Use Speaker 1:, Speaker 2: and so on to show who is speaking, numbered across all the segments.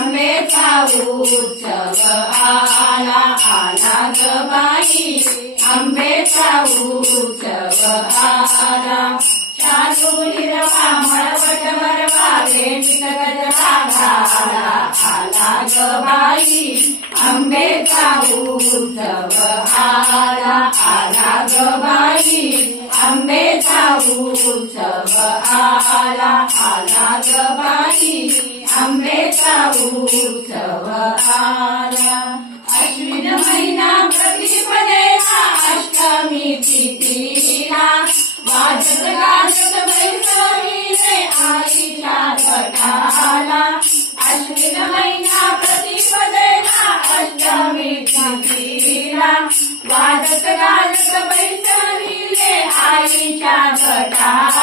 Speaker 1: आंबेचा उत्सव आला आला ग बाई. आंबेचा उत्सव आला. चालू हिरवा मळवट वेणीत गजरा घाला आला ग बाई. आंबेचा उत्सव आला आला ग बाई. आंबेचा उत्सव आला आंबेचा उत्सव आला. अश्विन महिना प्रतिपदे अष्टमी तिथीला. वाजत गाजत वैष्णवीने आईच्या पटाला अश्विन महिना प्रतिपदे अष्टमी तिथीला. वाजत गाजत वैष्णवीने आईच्या पटाला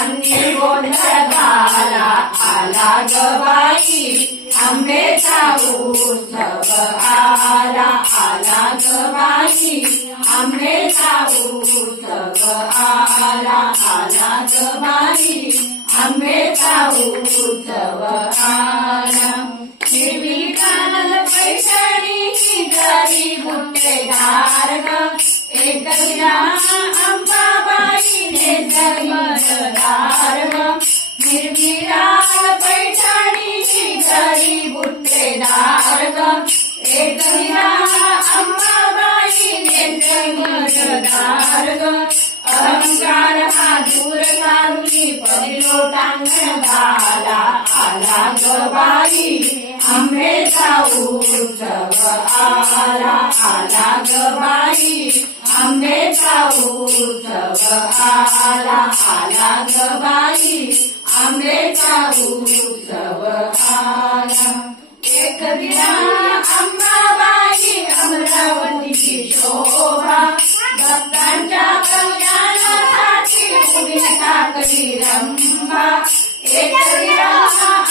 Speaker 1: अंगी मंदिर गोंधळ झाला आला ग बाई आंबेचा उत्सव आला आला ग बाई आंबेचा उत्सव आला आला ग बाई आंबेचा उत्सव आला. हिरवी कानल पैठणी गरी बुट्टे धारग एक अंबाबाई ने निर्विराग पैठणी जरी बुट्टे धारग एक अंबाबाई ने अहंकार हा दूर काढून परिलोटांगण बाला आला गबाई बाई आंबेचा उत्सव आला आला गबाई बाई आंबेचा उत्सव आला आला गबाई आंबेचा उत्सव आला एक दिना अंबाबाई अमरावतीची शोभा. भक्तांच्या कल्याणासाठी उभी टाकली एक दिना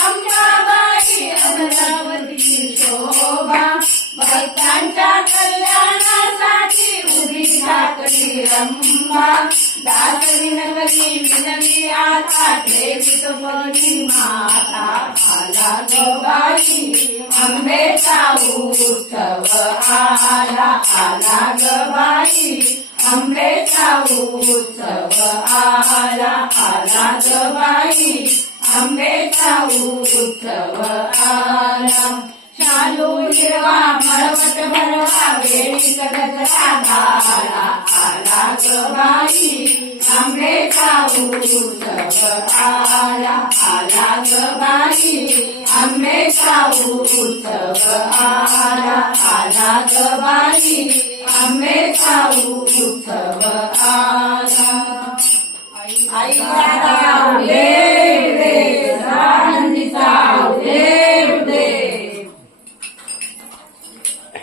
Speaker 1: अंबाबाई अमरावतीची शोभा. भक्तांच्या कल्याणासाठी उभी टाकली दास विनवली विनवी आता माता आला आंबेचा उत्सव आला आला आंबेचा उत्सव आला आला आंबेचा उत्सव आला. हिरवा मळवट भरवा घाला बाई आंबेचा उत्सव आला. आला ग बाई आंबेचा उत्सव आला. आला ग बाई आंबेचा उत्सव